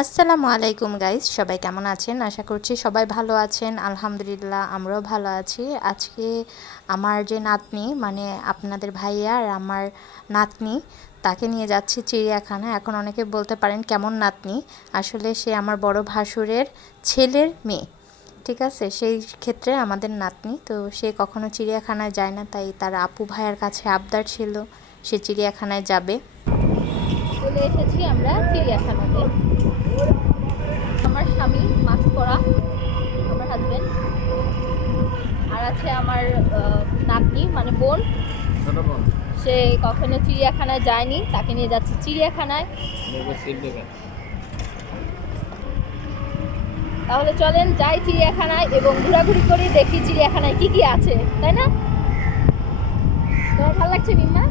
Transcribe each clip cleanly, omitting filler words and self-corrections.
আসসালামু আলাইকুম গাইস, সবাই কেমন আছেন? আশা করছি সবাই ভালো আছেন। আলহামদুলিল্লাহ আমরাও ভালো আছি। আজকে আমার যে নাতনি, মানে আপনাদের ভাইয়া আর আমার নাতনি, তাকে নিয়ে যাচ্ছি চিড়িয়াখানা। এখন অনেকে বলতে পারেন কেমন নাতনি, আসলে সে আমার বড় ভাসুরের ছেলের মেয়ে, ঠিক আছে? সেই ক্ষেত্রে আমাদের নাতনি। তো সে কখনো চিড়িয়াখানায় যায় না, তাই তার আপু ভাইয়ার কাছে আবদার ছিল সে চিড়িয়াখানায় যাবে। চলে এসেছি আমরা চিড়িয়াখানাতে। আমার স্বামী মাস্ক পরা, আমার হাজবেন্ড, আর আছে আমার নাতনি মানে বোন। সে কখনো চিড়িয়াখানায় যায়নি, তাকে নিয়ে যাচ্ছে চিড়িয়াখানায়। তাহলে চলেন যাই চিড়িয়াখানায় এবং ঘোরাঘুরি করি, দেখি চিড়িয়াখানায় কি কি আছে, তাই না? তোমার ভালো লাগছে মিম্মা?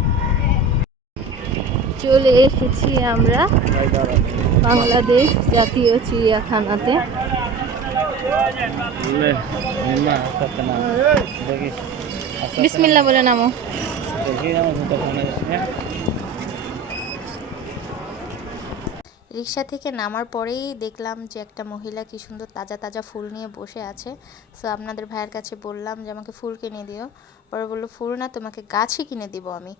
চলে এসেছি আমরা বাংলাদেশ জাতীয় চিড়িয়াখানাতে। বিসমিল্লাহ বলে নামো। রিক্সা থেকে নামার পরেই দেখলাম যে একটা মহিলা কি সুন্দর তাজা তাজা ফুল নিয়ে বসে আছে। সো আপনাদের ভাইয়ের কাছে বললাম যে আমাকে ফুল কিনে দিও। পরে বললো ফুল না, তোমাকে গাছই কিনে দিব আমি।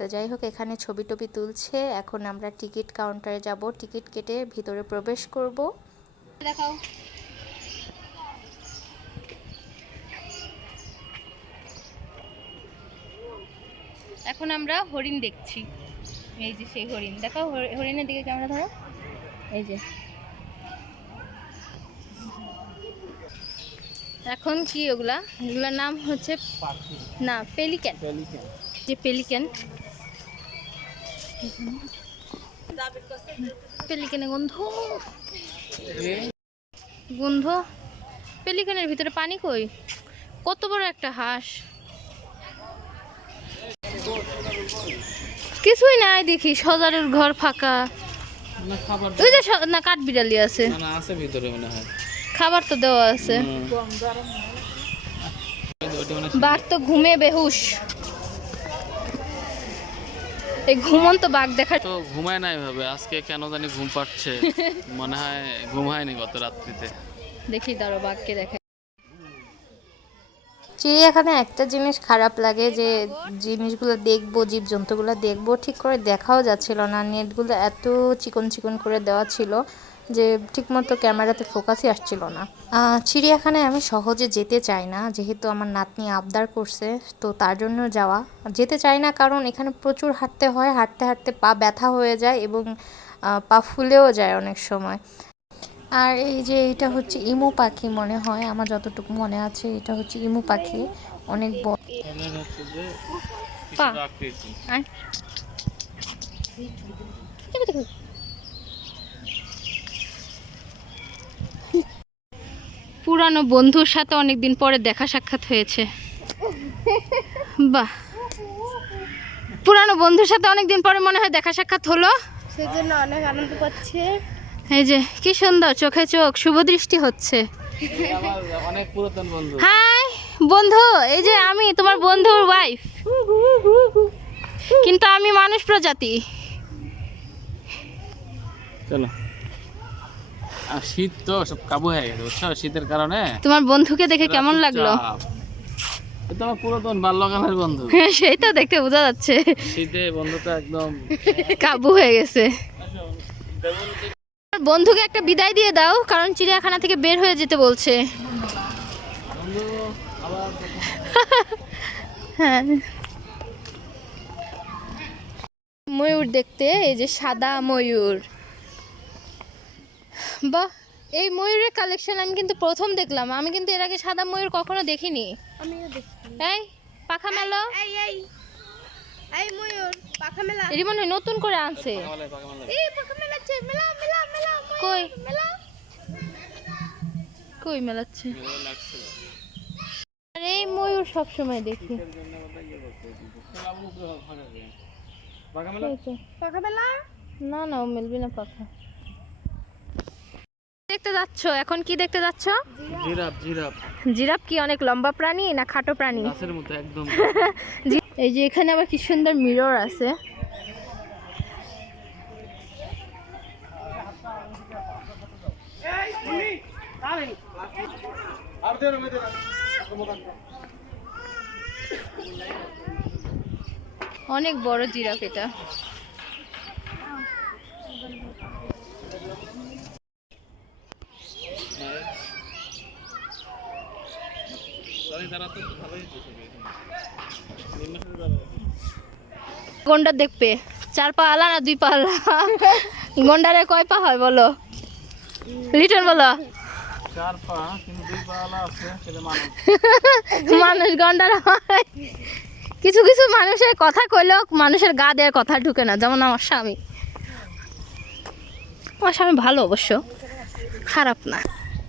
তো যাই হোক, এখানে ছবি টবি তুলছে। এখন আমরা টিকিট কাউন্টারে যাব, টিকিট কেটে ভিতরে প্রবেশ করব। দেখাও। এখন আমরা হরিণ দেখছি। এই যে সেই হরিণ, দেখাও হরিণের দিকে ক্যামেরা ধরো। এই যে এখন কি ওগুলা, এগুলার নাম হচ্ছে না পেলিক্যান, যে পেলিক্যান। পেলিক্যানে গন্ধ গন্ধ, পেলিক্যানের ভিতরে পানি কই? কত বড় একটা হাঁস, কিছুই নাই দেখি। সজারের ঘর ফাঁকা, ওই যে না কাঠবিড়ালি আছে ভিতরে, মনে হয় খাবার তো দেওয়া আছে। বাঘ তো ঘুমে বেহুশ, এই ঘুমন্ত বাঘ দেখা তো ঘুমায় নাই ভাবে, আজকে কেন জানি ঘুম পাচ্ছে, মনে হয় ঘুম হয়নি গত রাত্রিতে। দেখি দাঁড়ো বাঘকে দেখে। চিড়িয়াখানায় একটা জিনিস খারাপ লাগে, যে জিনিসগুলো দেখবো, জীবজন্তুগুলো দেখবো, ঠিক করে দেখাও যাচ্ছিল না। নেটগুলো এত চিকন চিকন করে দেওয়া ছিল যে ঠিকমতো ক্যামেরাতে ফোকাসই আসছিল না। চিড়িয়াখানায় আমি সহজে যেতে চাই না, যেহেতু আমার নাতনি আবদার করছে, তো তার জন্য যাওয়া। যেতে চাই না কারণ এখানে প্রচুর হাঁটতে হয়, হাঁটতে হাঁটতে পা ব্যথা হয়ে যায় এবং পা ফুলেও যায় অনেক সময়। আর এই যে এটা হচ্ছে ইমু পাখি মনে হয়, আমার যতটুকু মনে আছে এটা হচ্ছে ইমু পাখি, অনেক বড়। পুরানো বন্ধুর সাথে অনেকদিন পরে দেখা সাক্ষাৎ হয়েছে। বাহ, পুরানো বন্ধুর সাথে অনেকদিন পরে মনে হয় দেখা সাক্ষাৎ হলো, সেজন্য অনেক আনন্দ পাচ্ছি। এই যে কি সুন্দর, চোখে চোখ, শুভ দৃষ্টি হচ্ছে। অনেক পুরাতন বন্ধু। হাই বন্ধু, এই যে আমি তোমার বন্ধুর ওয়াইফ, কিন্তু আমি মানুষ প্রজাতি। চলো, আর শীত তো সব কাবু হয়ে গেছে বুঝছো, শীতের কারণে। তোমার বন্ধুকে দেখে কেমন লাগলো? এটা আমার পুরাতন বাল্যকালের বন্ধু। সেই তো দেখতে বোঝা যাচ্ছে, শীতে বন্ধুটা একদম কাবু হয়ে গেছে। বন্ধুকে একটা বিদায় দিয়ে দাও, কারণ চিড়িয়াখানা থেকে বের হয়ে যেতে বলছে। হ্যাঁ, ময়ূর দেখতে, এই যে সাদা ময়ূর। বাহ, এই ময়ূরের কালেকশন আমি কিন্তু প্রথম দেখলাম। আমি কিন্তু এর আগে সাদা ময়ূর কখনো দেখিনি। এই পাখা মেলো, এই ময়ূর পাখা মেলা, এর মনে হয় নতুন করে আনছে। এই পাখা মেলাচ্ছে, মেলা মেলা মেলা, কই মেলা, কই মেলাচ্ছে? আর এই ময়ূর সব সময় দেখি। পাখা মেলা না, না ও মেলবি না পাখা। দেখতে যাচ্ছ এখন? কি দেখতে যাচ্ছ? জিরাফ। জিরাফ জিরাফ কি অনেক লম্বা প্রাণী না খাটো প্রাণী? গাছের মতো একদম। এই যে এখানে আবার কি সুন্দর মিরর আছে। অনেক বড় জিরাফ এটা। গন্ডার দেখবে 4 পা আলা না 2 পা আলা? গন্ডারে কয় পা হয় বলো, লিটন বলো। 4 পা কিন্তু 2 পা আলা আছে, সেটা মানুষ। মানুষ গন্ডার হয়। কিছু কিছু মানুষের কথা কইলেও মানুষের গা দেওয়ার কথা ঢুকে না, যেমন আমার স্বামী। আমার স্বামী ভালো অবশ্য, খারাপ না।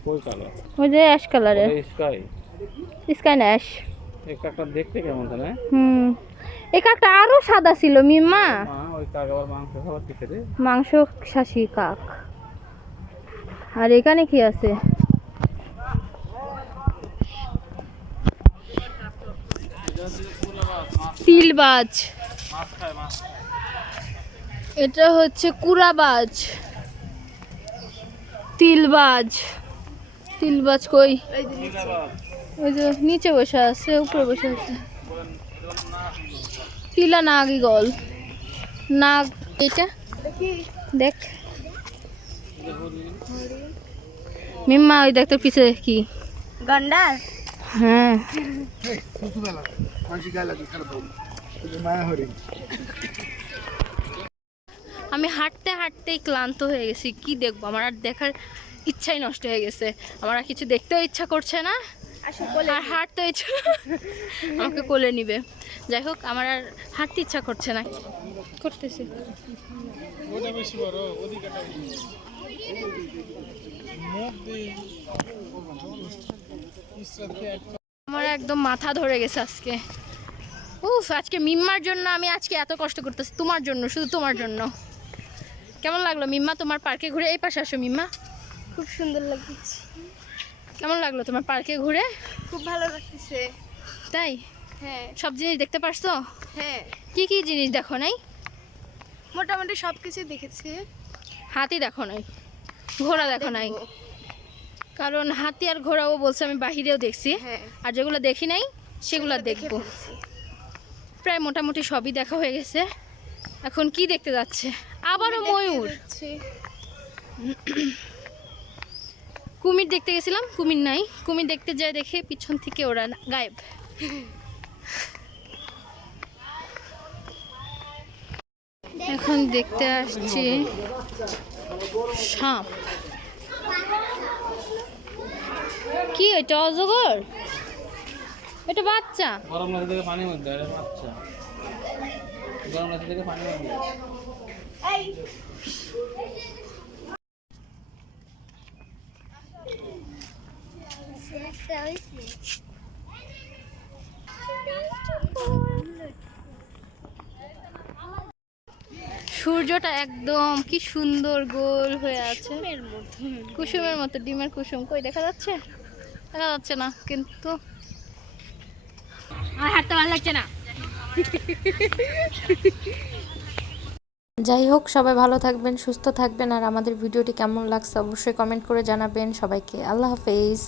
কই কালার? ওই যে অ্যাশ কালারের। স্কাই। স্কাই না অ্যাশ। এই কাকটা দেখতে কেমন জানে? এই কাকটা আরো সাদা ছিল মিম্মা। ওই কাক আবার মাংস খাবার দিতে রে। মাংস শাসি কাক। আর এখানে কি আছে? তিলবাজ। মাছ খায় মাছ। এটা হচ্ছে কুরাবাজ। তিলবাজ। তিলবাজ কই? ওই যে নিচে বসে আছে, উপরে বসে আছে। তিলা নাগি গল নাগ। এটা দেখ মিম্মা, ওই দেখ তোর পিছে কি গন্ডার? হ্যাঁ। আমি হাঁটতে হাঁটতেই ক্লান্ত হয়ে গেছি, কি দেখবো, আমার আর দেখার ইচ্ছাই নষ্ট হয়ে গেছে। আমার আর কিছু দেখতেও ইচ্ছা করছে না, আর হাঁটতে ইচ্ছা, আমাকে কোলে নিবে। যাই হোক, আমার আর হাঁটতে ইচ্ছা করছে না, করতেছি। আমার একদম মাথা ধরে গেছে আজকে। উফ, আজকে মিম্মার জন্য আমি আজকে এত কষ্ট করতেছি, তোমার জন্য, শুধু তোমার জন্য। কেমন লাগলো মিম্মা তোমার পার্কে ঘুরে? এই পাশে আসো মিম্মা। খুব সুন্দর লাগছে। কেমন লাগলো তোমার পার্কে ঘুরে? খুব ভালো লাগতেছে। তাই? হ্যাঁ সব জিনিস দেখতে পারছো? হ্যাঁ, কি কি জিনিস দেখো নাই? মোটামুটি সব কিছু দেখেছি। হাতি দেখো নাই? ঘোড়া দেখো নাই? দেখবো। কারণ হাতি আর ঘোড়াও বলছে আমি বাহিরেও দেখছি, হ্যাঁ, আর যেগুলো দেখি নাই সেগুলো দেখে দেখবো। ফেলছি। প্রায় মোটামুটি সবই দেখা হয়ে গেছে। এখন কি দেখতে যাচ্ছে? আবারও দেখতে ময়ূর। যাচ্ছি। কুমির দেখতে গেছিলাম, কুমির নাই। কুমির দেখতে যায় দেখে পিছন থেকে ওরা গায়েব। এখন দেখতে আসছি সাপ। কি এটা? অজগর? এটা বাচ্চা। গরম লাগছে দেখে পানি মধ্যে আরে বাচ্চা। গরম লাগছে দেখে পানি মধ্যে। সূর্যটা একদম কি সুন্দর গোল হয়ে আছে, কুসুমের মতো। ডিমের কুসুম কই দেখা যাচ্ছে? দেখা যাচ্ছে না কিন্তু। আর হাঁটতে ভালো লাগছে না। যাই হোক, সবাই ভালো থাকবেন, সুস্থ থাকবেন, আর আমাদের ভিডিওটি কেমন লাগছে অবশ্যই কমেন্ট করে জানাবেন। সবাইকে আল্লাহ হাফেজ।